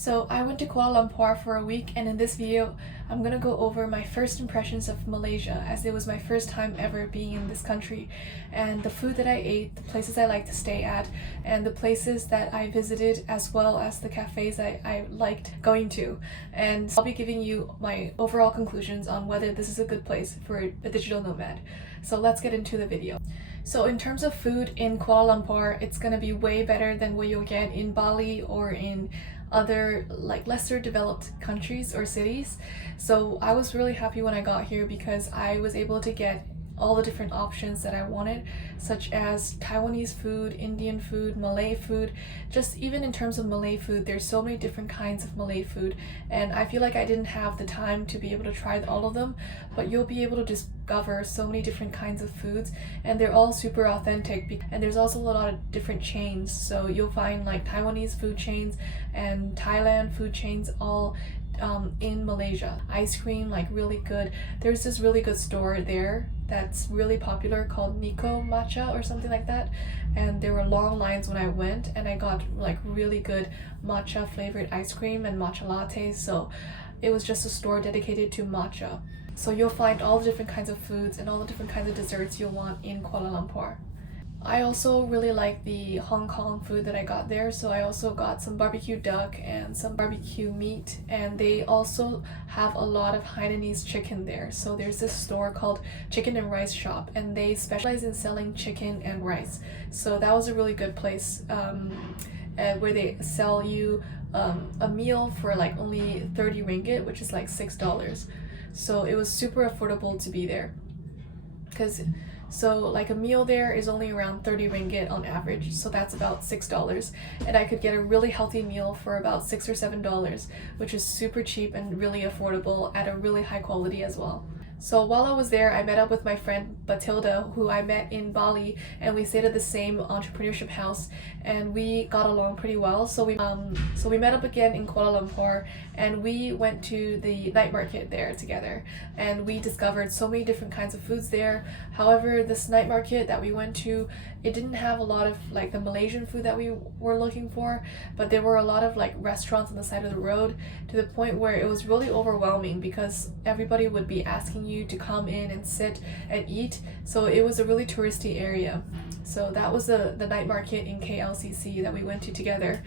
So I went to Kuala Lumpur for a week, and in this video I'm gonna go over my first impressions of Malaysia, as it was my first time ever being in this country, and the food that I ate, the places I like to stay at, and the places that I visited, as well as the cafes I liked going to. And I'll be giving you my overall conclusions on whether this is a good place for a digital nomad. So let's get into the video. So in terms of food in Kuala Lumpur, it's gonna be way better than what you'll get in Bali or in other like lesser developed countries or cities. So I was really happy when I got here because I was able to get all the different options that I wanted, such as Taiwanese food, Indian food, Malay food. Just even in terms of Malay food, there's so many different kinds of Malay food, and I feel like I didn't have the time to be able to try all of them, but you'll be able to discover so many different kinds of foods, and they're all super authentic. And there's also a lot of different chains, so you'll find like Taiwanese food chains and Thailand food chains all in Malaysia. Ice cream, like really good. There's this really good store there that's really popular called Nico Matcha or something like that, and there were long lines when I went, and I got like really good matcha flavored ice cream and matcha lattes. So it was just a store dedicated to matcha. So you'll find all the different kinds of foods and all the different kinds of desserts you'll want in Kuala Lumpur. I also really like the Hong Kong food that I got there, so I also got some barbecue duck and some barbecue meat, and they also have a lot of Hainanese chicken there. So there's this store called Chicken and Rice Shop, and they specialize in selling chicken and rice. So that was a really good place where they sell you a meal for like only 30 ringgit, which is like $6. So it was super affordable to be there. So like a meal there is only around 30 ringgit on average, so that's about $6, and I could get a really healthy meal for about $6 or $7, which is super cheap and really affordable at a really high quality as well. So while I was there, I met up with my friend Batilda, who I met in Bali, and we stayed at the same entrepreneurship house, and we got along pretty well. So we met up again in Kuala Lumpur, and we went to the night market there together, and we discovered so many different kinds of foods there. However, this night market that we went to, it didn't have a lot of like the Malaysian food that we were looking for, but there were a lot of like restaurants on the side of the road, to the point where it was really overwhelming because everybody would be asking you to come in and sit and eat. So it was a really touristy area. So that was the night market in KLCC that we went to together.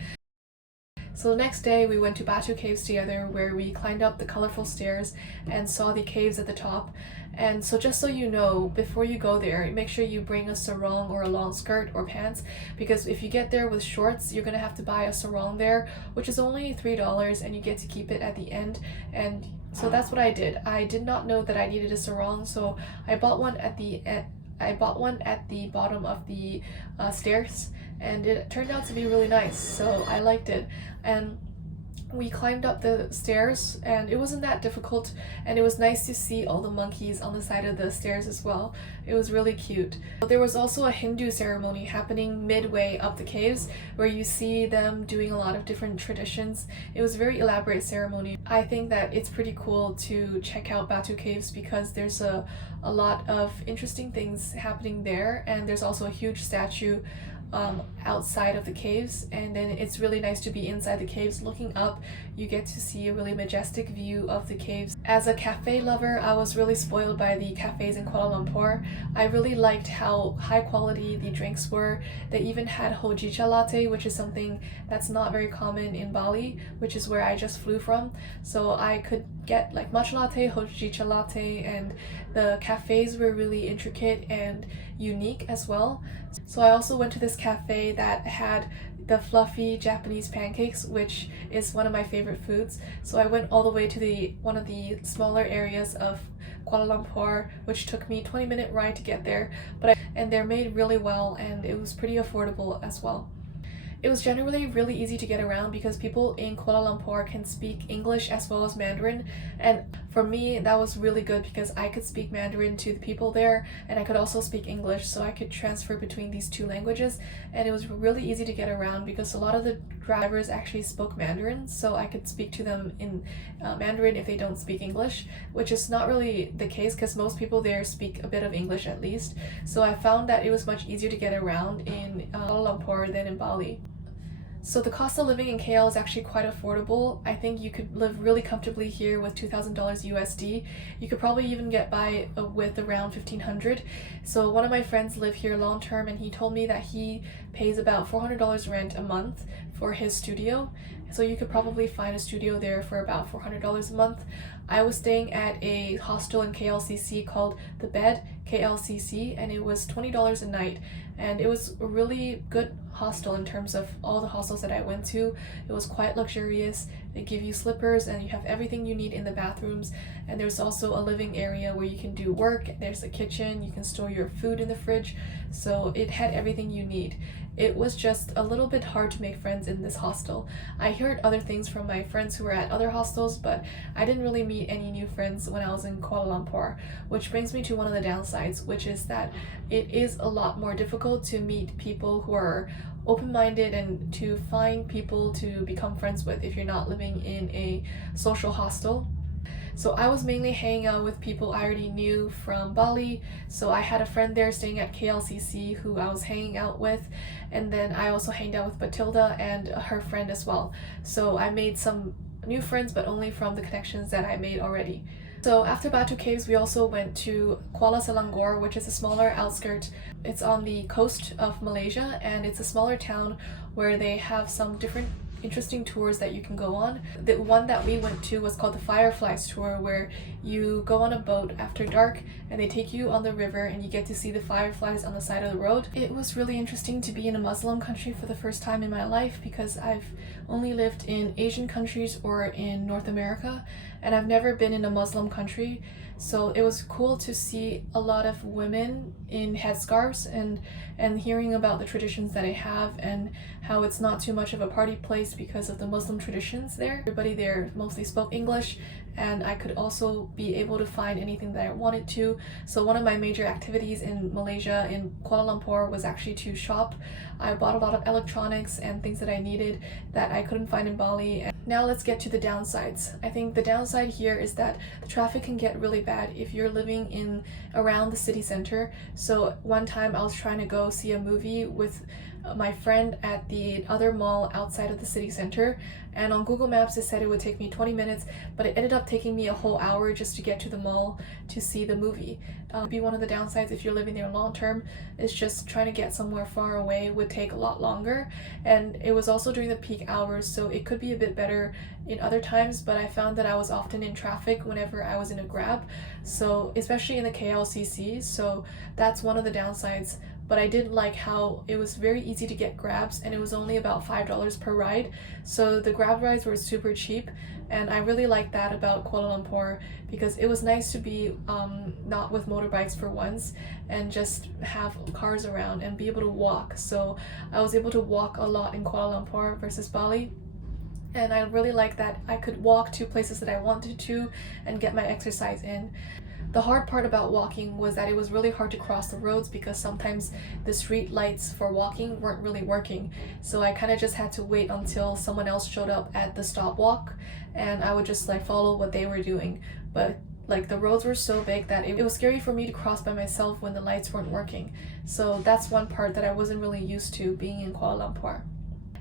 So the next day we went to Batu Caves together, where we climbed up the colorful stairs and saw the caves at the top. And so just so you know, before you go there, make sure you bring a sarong or a long skirt or pants, because if you get there with shorts, you're gonna have to buy a sarong there, which is only $3, and you get to keep it at the end. And so that's what I did. I did not know that I needed a sarong, so I bought one at the bottom of the stairs, and it turned out to be really nice, so I liked it. And we climbed up the stairs, and it wasn't that difficult, and it was nice to see all the monkeys on the side of the stairs as well. It was really cute. There was also a Hindu ceremony happening midway up the caves, where you see them doing a lot of different traditions. It was a very elaborate ceremony. I think that it's pretty cool to check out Batu Caves because there's a lot of interesting things happening there, and there's also a huge statue outside of the caves, and then it's really nice to be inside the caves. Looking up, you get to see a really majestic view of the caves. As a cafe lover, I was really spoiled by the cafes in Kuala Lumpur. I really liked how high quality the drinks were. They even had hojicha latte, which is something that's not very common in Bali, which is where I just flew from. So I could get like matcha latte, hojicha latte, and the cafes were really intricate and unique as well. So I also went to this cafe that had the fluffy Japanese pancakes, which is one of my favorite foods. So I went all the way to one of the smaller areas of Kuala Lumpur, which took me a 20-minute ride to get there, and they're made really well, and it was pretty affordable as well. It was generally really easy to get around because people in Kuala Lumpur can speak English as well as Mandarin, and for me that was really good because I could speak Mandarin to the people there, and I could also speak English, so I could transfer between these two languages, and it was really easy to get around because a lot of the drivers actually spoke Mandarin, so I could speak to them in Mandarin if they don't speak English, which is not really the case because most people there speak a bit of English at least. So I found that it was much easier to get around in Kuala Lumpur than in Bali. So the cost of living in KL is actually quite affordable. I think you could live really comfortably here with $2,000 USD. You could probably even get by with around 1,500. So one of my friends live here long term, and he told me that he pays about $400 rent a month for his studio. So you could probably find a studio there for about $400 a month. I was staying at a hostel in KLCC called The Bed, KLCC, and it was $20 a night. And it was a really good hostel in terms of all the hostels that I went to. It was quite luxurious. They give you slippers and you have everything you need in the bathrooms. And there's also a living area where you can do work. There's a kitchen, you can store your food in the fridge. So it had everything you need. It was just a little bit hard to make friends in this hostel. I heard other things from my friends who were at other hostels, but I didn't really meet any new friends when I was in Kuala Lumpur, which brings me to one of the downsides, which is that it is a lot more difficult to meet people who are open-minded and to find people to become friends with if you're not living in a social hostel. So I was mainly hanging out with people I already knew from Bali. So I had a friend there staying at KLCC who I was hanging out with, and then I also hanged out with Batilda and her friend as well. So I made some new friends, but only from the connections that I made already. So after Batu Caves, we also went to Kuala Selangor, which is a smaller outskirt. It's on the coast of Malaysia, and it's a smaller town where they have some different interesting tours that you can go on. The one that we went to was called the Fireflies tour, where you go on a boat after dark and they take you on the river and you get to see the fireflies on the side of the road. It was really interesting to be in a Muslim country for the first time in my life, because I've only lived in Asian countries or in North America, and I've never been in a Muslim country. So it was cool to see a lot of women in headscarves and hearing about the traditions that they have and how it's not too much of a party place because of the Muslim traditions there. Everybody there mostly spoke English, and I could also be able to find anything that I wanted to. So one of my major activities in Malaysia, in Kuala Lumpur, was actually to shop. I bought a lot of electronics and things that I needed that I couldn't find in Bali. And now let's get to the downsides. I think the downside here is that the traffic can get really bad if you're living in around the city center. So one time I was trying to go see a movie with my friend at the other mall outside of the city center, and on Google Maps it said it would take me 20 minutes, but it ended up taking me a whole hour just to get to the mall to see the movie. Be one of the downsides if you're living there long term, is just trying to get somewhere far away would take a lot longer, and it was also during the peak hours, so it could be a bit better in other times, but I found that I was often in traffic whenever I was in a Grab, so especially in the KLCC, so that's one of the downsides. But I did like how it was very easy to get Grabs, and it was only about $5 per ride. So the Grab rides were super cheap, and I really liked that about Kuala Lumpur, because it was nice to be not with motorbikes for once and just have cars around and be able to walk. So I was able to walk a lot in Kuala Lumpur versus Bali. And I really liked that I could walk to places that I wanted to and get my exercise in. The hard part about walking was that it was really hard to cross the roads because sometimes the street lights for walking weren't really working. So I kind of just had to wait until someone else showed up at the stop walk, and I would just like follow what they were doing. But like the roads were so big that it was scary for me to cross by myself when the lights weren't working. So that's one part that I wasn't really used to being in Kuala Lumpur.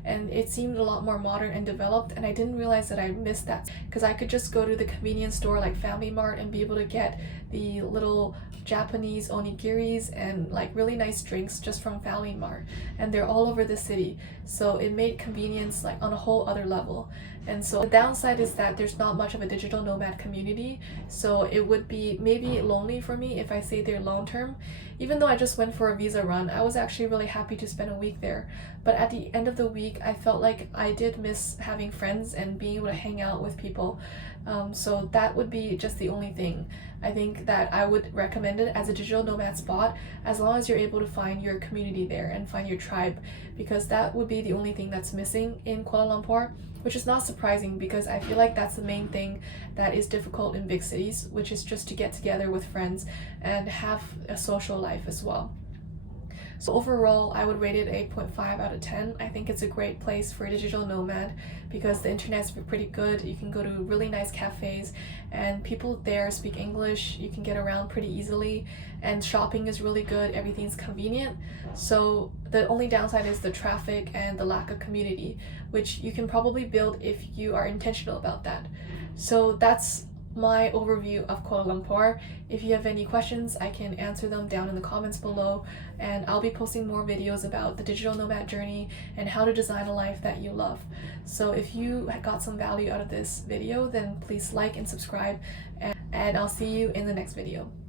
And it seemed a lot more modern and developed, and I didn't realize that I missed that, because I could just go to the convenience store like Family Mart and be able to get the little Japanese onigiris and like really nice drinks just from Family Mart, and they're all over the city, so it made convenience like on a whole other level. And so the downside is that there's not much of a digital nomad community, so it would be maybe lonely for me if I stayed there long term. Even though I just went for a visa run, I was actually really happy to spend a week there, but at the end of the week I felt like I did miss having friends and being able to hang out with people. So that would be just the only thing. I think that I would recommend it as a digital nomad spot as long as you're able to find your community there and find your tribe, because that would be the only thing that's missing in Kuala Lumpur, which is not surprising because I feel like that's the main thing that is difficult in big cities, which is just to get together with friends and have a social life as well. So overall, I would rate it 8.5 out of 10. I think it's a great place for a digital nomad because the internet's pretty good. You can go to really nice cafes and people there speak English. You can get around pretty easily and shopping is really good. Everything's convenient. So the only downside is the traffic and the lack of community, which you can probably build if you are intentional about that. So that's my overview of Kuala Lumpur. If you have any questions, I can answer them down in the comments below, and I'll be posting more videos about the digital nomad journey and how to design a life that you love. So if you got some value out of this video, then please like and subscribe, and I'll see you in the next video.